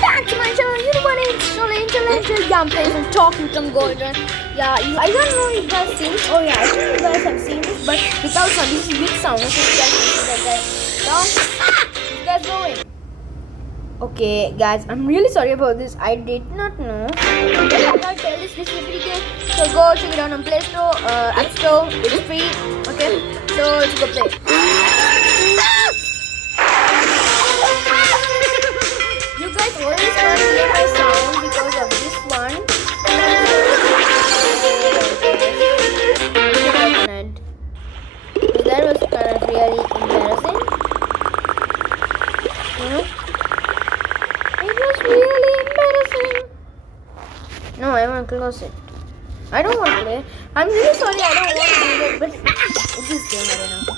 back to my channel. You know what Angel. Yeah, I'm playing some Talking Tom Golden. Yeah, I don't know if you guys seen this. Oh yeah, I think you guys have seen this, but without sound. This is big sound. Okay, you guys can see that guys. Now, you guys going. Okay, guys, I'm really sorry about this. I did not know. I can't tell this is a free game. So go check it out on Play Store, App Store. It's free. Okay, so let's go play. You guys always can't hear my sound because of this one. That was kind of really embarrassing. You know? It was really embarrassing. No, I want to close it. I don't want to play. I'm really sorry, I don't want to do it, but it's this game, I don't know.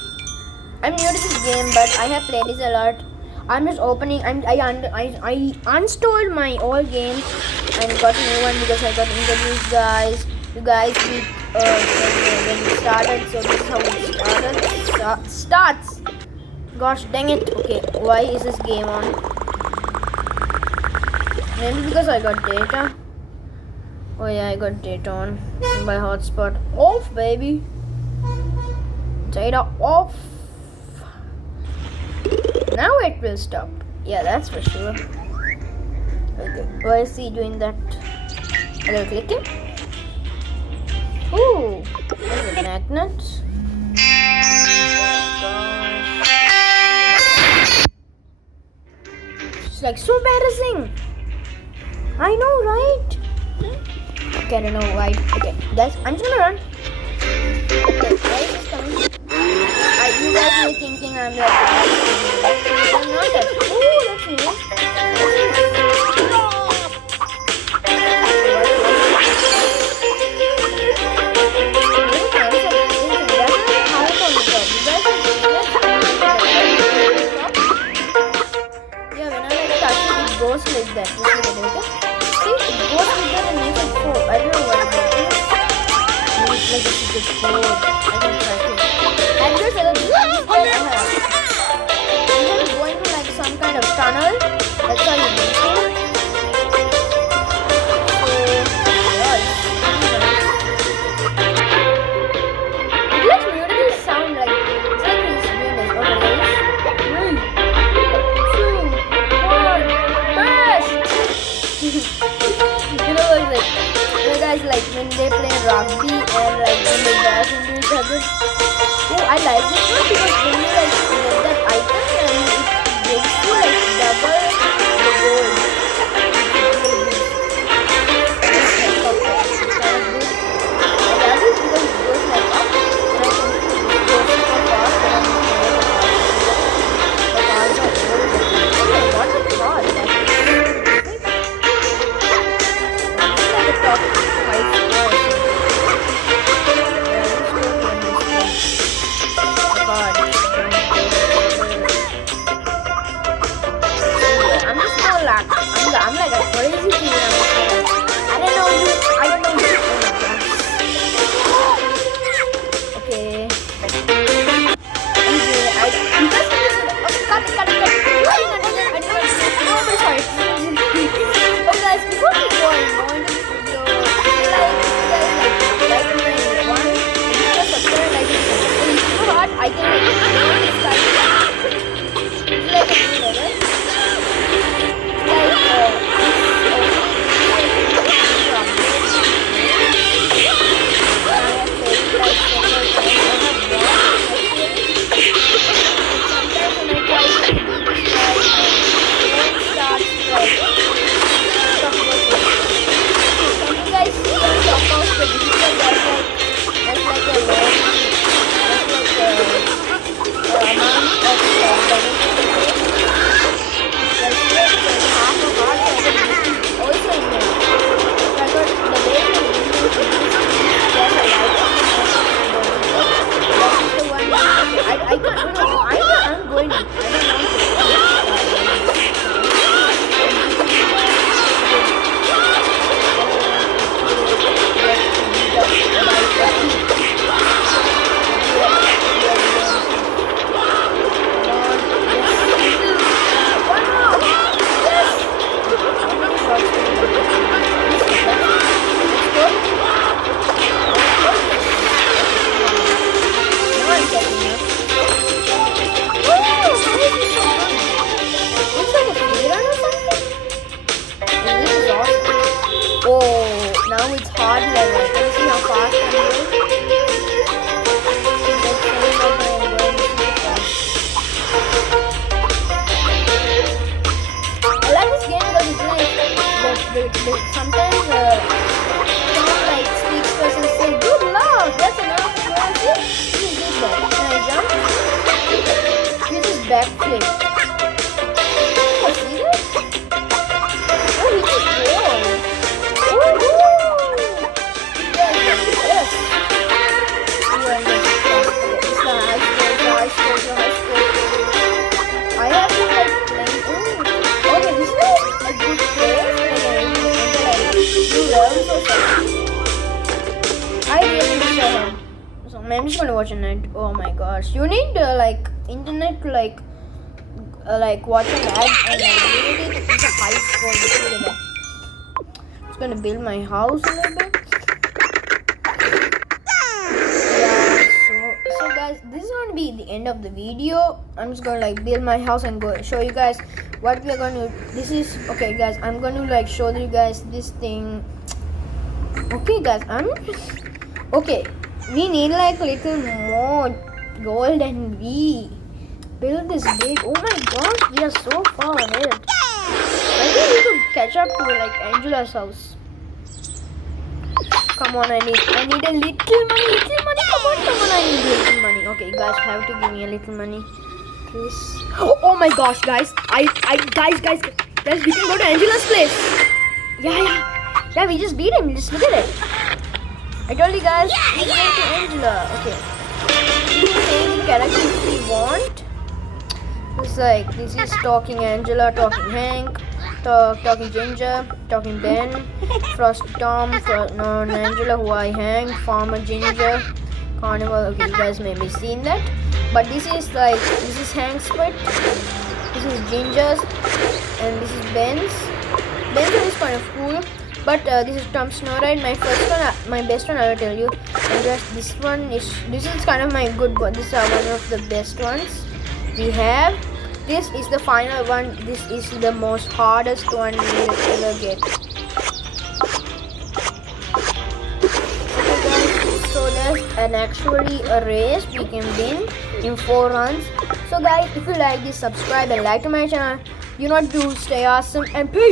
I'm new to this game, but I have played this a lot. I'm just opening. I uninstalled my old game and got a new one because I got introduced, guys. You guys, when it started, so this is how it starts. Gosh dang it. Okay, why is this game on? Maybe because I got data. Oh yeah, I got data on my hotspot. Off, baby. Data off. Now it will stop. Yeah, that's for sure. Okay, why is he doing that? I will click it. Ooh, there's a magnet. It's like so embarrassing. I know, right? Okay, I don't know why. Okay, guys, I'm just gonna run. Okay, guys, it's coming. You guys may thinking I'm like, I'm not that. Ooh, that's new. Yeah, when I like touch it, it goes like that. Just look at it, okay? See, it goes like that and makes it four. I don't know what that is. Maybe it's like a secret code. I can track it. And there's other things that I have. You have to go into like some kind of tunnel. That's how you make it. So, yeah, it's it looks beautiful sound like it's like he's doing this. Okay, guys. 3, 2, 1, burst! You know, like guys, like when they play rugby and like when they dash into each other. Oh, I like this one because when you like get that item and it gives you like double the gold. It's kind of good. I love it because it goes like up and I can go super fast and I'm the cars are old. Okay, what are the cars? It's like a top 5 scores. sometimes Tom like speaks to us and say, "Good luck." That's enough. He did that. Can I jump? He just backflip. Oh, see that? Oh, he just rolled. Woohoo! Yes. It's the high score. I have to like play. Oh, okay, this is a good place. You learn so I really miss him. So I'm just gonna watch a night. Oh my gosh, you need like internet to like watch an ad and like really it's a high score. I'm just gonna build my house a little bit. So guys, this is going to be the end of the video. I'm just going to like build my house and go show you guys what we're going to. This is okay, guys. I'm going to like show you guys this thing. Okay, guys. Okay. We need like a little more gold and we build this big. Oh my gosh, we are so far ahead. I think we could catch up to like Angela's house. Come on, I need a little money. Come on, I need little money. Okay, you guys have to give me a little money, please. Oh my gosh, guys, guys, we can go to Angela's place. Yeah, we just beat him. Just look at it. I told you guys, we went to Angela. Okay, you can change the character if you want. It's like this is talking Angela, talking Hank. Talking Ginger, talking Ben, Frosty Tom, Angela, Hawaii Hank, Farmer Ginger, Carnival. Okay, you guys may be seen that. But this is Hank's foot, this is Ginger's, and this is Ben's. Ben's one is kind of cool, but this is Tom Snowride. My first one, my best one, I will tell you. And this is kind of my good one. This is one of the best ones we have. This is the final one. This is the most hardest one you will ever get. Okay guys, so there's actually a race we can win in 4 runs. So guys, if you like this, subscribe and like to my channel. You know what to do. Stay awesome and peace.